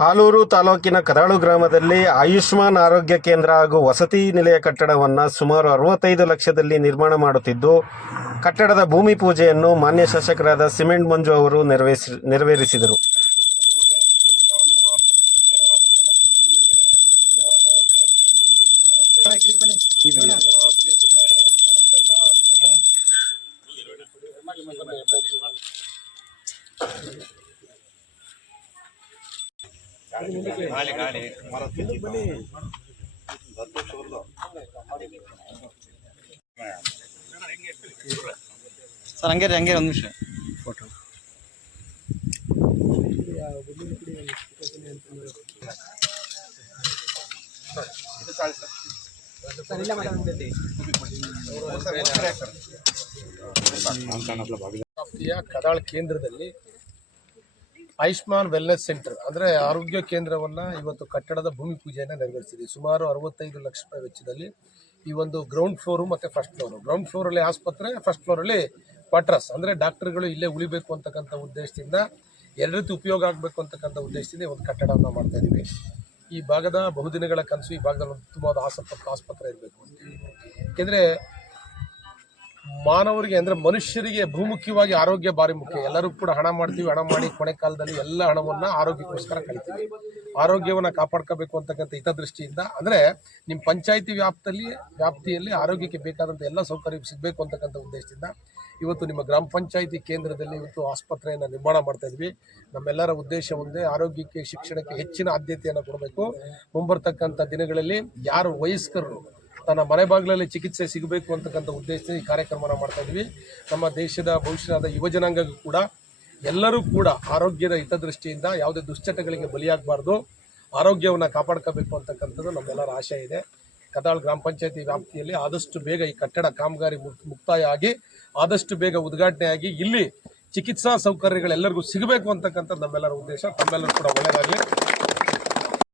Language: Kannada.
ಹಾಲೂರು ತಾಲೂಕಿನ ಕದಾಳು ಗ್ರಾಮದಲ್ಲಿ ಆಯುಷ್ಮಾನ್ ಆರೋಗ್ಯ ಕೇಂದ್ರ ಹಾಗೂ ವಸತಿ ನಿಲಯ ಕಟ್ಟಡವನ್ನು ಸುಮಾರು ಅರವತ್ತೈದು ಲಕ್ಷದಲ್ಲಿ ನಿರ್ಮಾಣ ಮಾಡುತ್ತಿದ್ದು, ಕಟ್ಟಡದ ಭೂಮಿ ಪೂಜೆಯನ್ನು ಮಾನ್ಯ ಶಾಸಕರಾದ ಸಿಮೆಂಟ್ ಮಂಜು ಅವರು ನೆರವೇರಿಸಿ, ನೆರವೇರಿಸಿದರು. ಸರ್ ಹಂಗೆ ರೀ ಹಂಗೆ ಒಂದು ನಿಮಿಷ. ಫೋಟೋ ಕರಾಳ್ ಕೇಂದ್ರದಲ್ಲಿ ಆಯುಷ್ಮಾನ್ ವೆಲ್ನೆಸ್ ಸೆಂಟರ್ ಅಂದ್ರೆ ಆರೋಗ್ಯ ಕೇಂದ್ರವನ್ನ ಇವತ್ತು ಕಟ್ಟಡದ ಭೂಮಿ ಪೂಜೆಯನ್ನು ನೆರವೇರಿಸಿದೆ. ಸುಮಾರು ಅರವತ್ತೈದು ಲಕ್ಷ ರೂಪಾಯಿ ವೆಚ್ಚದಲ್ಲಿ ಈ ಒಂದು ಗ್ರೌಂಡ್ ಫ್ಲೋರ್ ಮತ್ತೆ ಫಸ್ಟ್ ಫ್ಲೋರ್ ಗ್ರೌಂಡ್ ಫ್ಲೋರ್ ಅಲ್ಲಿ ಆಸ್ಪತ್ರೆ ಫಸ್ಟ್ ಫ್ಲೋರ್ ಅಲ್ಲಿ ಅಂದರೆ ಡಾಕ್ಟರ್ಗಳು ಇಲ್ಲೇ ಉಳಿಬೇಕು ಅಂತಕ್ಕಂಥ ಉದ್ದೇಶದಿಂದ ಎರಡು ಉಪಯೋಗ ಆಗಬೇಕು ಅಂತಕ್ಕಂಥ ಉದ್ದೇಶದಿಂದ ಒಂದು ಕಟ್ಟಡವನ್ನು ಮಾಡ್ತಾ ಇದೀವಿ. ಈ ಭಾಗದ ಬಹುದಿನಗಳ ಕನಸು, ಈ ಭಾಗದಲ್ಲಿ ಉತ್ತಮವಾದ ಆಸ್ಪತ್ರೆ ಆಸ್ಪತ್ರೆ ಇರಬೇಕು ಅಂತೇಳಿ ಯಾಕೆಂದ್ರೆ ಮಾನವರಿಗೆ ಅಂದ್ರೆ ಮನುಷ್ಯರಿಗೆ ಬಹುಮುಖ್ಯವಾಗಿ ಆರೋಗ್ಯ ಭಾರಿ ಮುಖ್ಯ. ಎಲ್ಲರೂ ಕೂಡ ಹಣ ಮಾಡ್ತೀವಿ, ಹಣ ಮಾಡಿ ಕೊನೆ ಕಾಲದಲ್ಲಿ ಎಲ್ಲ ಹಣವನ್ನ ಆರೋಗ್ಯಕ್ಕೋಸ್ಕರ ಕಳಿತೀವಿ. ಆರೋಗ್ಯವನ್ನ ಕಾಪಾಡ್ಕೋಬೇಕು ಅಂತಕ್ಕಂಥ ಹಿತದೃಷ್ಟಿಯಿಂದ. ಅಂದ್ರೆ ನಿಮ್ಮ ಪಂಚಾಯಿತಿ ವ್ಯಾಪ್ತಿಯಲ್ಲಿ ವ್ಯಾಪ್ತಿಯಲ್ಲಿ ಆರೋಗ್ಯಕ್ಕೆ ಬೇಕಾದಂಥ ಎಲ್ಲ ಸೌಕರ್ಯ ಸಿಗಬೇಕು ಅಂತಕ್ಕಂಥ ಉದ್ದೇಶದಿಂದ ಇವತ್ತು ನಿಮ್ಮ ಗ್ರಾಮ ಪಂಚಾಯಿತಿ ಕೇಂದ್ರದಲ್ಲಿ ಇವತ್ತು ಆಸ್ಪತ್ರೆಯನ್ನು ನಿರ್ಮಾಣ ಮಾಡ್ತಾ ಇದ್ವಿ. ನಮ್ಮೆಲ್ಲರ ಉದ್ದೇಶ ಒಂದೇ, ಆರೋಗ್ಯಕ್ಕೆ, ಶಿಕ್ಷಣಕ್ಕೆ ಹೆಚ್ಚಿನ ಆದ್ಯತೆಯನ್ನು ಕೊಡಬೇಕು. ಮುಂಬರ್ತಕ್ಕಂಥ ದಿನಗಳಲ್ಲಿ ಯಾರು ವಯಸ್ಕರು ತನ್ನ ಮನೆ ಬಾಗಿಲಲ್ಲಿ ಚಿಕಿತ್ಸೆ ಸಿಗಬೇಕು ಅಂತಕ್ಕಂಥ ಉದ್ದೇಶದಿಂದ ಈ ಕಾರ್ಯಕ್ರಮನ ಮಾಡ್ತಾ ಇದ್ವಿ. ನಮ್ಮ ದೇಶದ ಭವಿಷ್ಯದ ಯುವ ಕೂಡ, ಎಲ್ಲರೂ ಕೂಡ ಆರೋಗ್ಯದ ಹಿತದೃಷ್ಟಿಯಿಂದ ಯಾವುದೇ ದುಶ್ಚಟಗಳಿಗೆ ಬಲಿಯಾಗಬಾರ್ದು, ಆರೋಗ್ಯವನ್ನು ಕಾಪಾಡ್ಕೋಬೇಕು ಅಂತಕ್ಕಂಥದ್ದು ನಮ್ಮೆಲ್ಲರ ಆಶಯ ಇದೆ. ಕದಾಳ್ ಗ್ರಾಮ ಪಂಚಾಯತಿ ವ್ಯಾಪ್ತಿಯಲ್ಲಿ ಆದಷ್ಟು ಬೇಗ ಈ ಕಟ್ಟಡ ಕಾಮಗಾರಿ ಮುಕ್- ಮುಕ್ತಾಯ ಆಗಿ ಆದಷ್ಟು ಬೇಗ ಉದ್ಘಾಟನೆ ಆಗಿ, ಇಲ್ಲಿ ಚಿಕಿತ್ಸಾ ಸೌಕರ್ಯಗಳೆಲ್ಲರಿಗೂ ಸಿಗಬೇಕು ಅಂತಕ್ಕಂಥದ್ದು ನಮ್ಮೆಲ್ಲರ ಉದ್ದೇಶ. ತಮ್ಮೆಲ್ಲರೂ ಕೂಡ ಒಳ್ಳೆಯದಾಗಲಿ